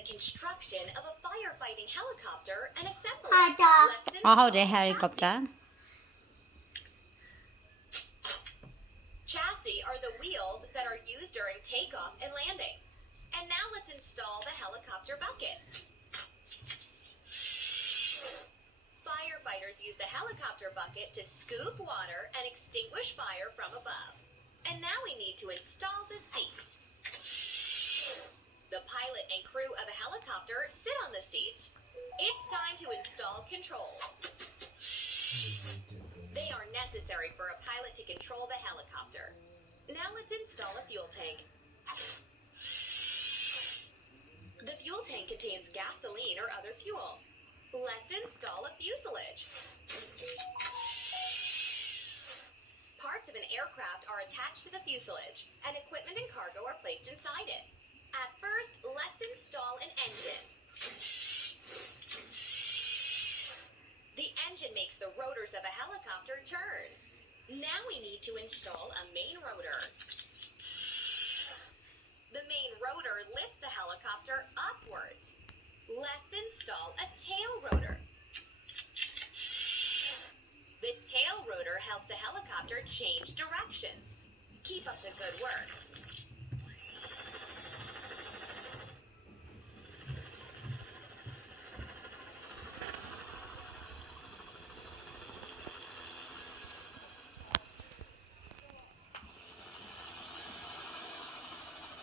the construction of a firefighting helicopter and assembly. Let's อ๋อ เข้าใจ install helicopter Chassis are the wheels that are used during takeoff and landing. And now let's install the helicopter bucket. Firefighters use the helicopter bucket to scoop water and extinguish fire from above. And now we need to install the seats. The pilot and crew of a helicopter sit on the seats. It's time to install controls. They are necessary for a pilot to control the helicopter. Now let's install a fuel tank. The fuel tank contains gasoline or other fuel. Let's install a fuselage. Parts of an aircraft are attached to the fuselage, and equipment and cargo are placed inside it. At first, let's install an engine. The engine makes the rotors of a helicopter turn. Now we need to install a main rotor. The main rotor lifts a helicopter upwards. Let's install a tail rotor. The tail rotor helps a helicopter change directions. Keep up the good work.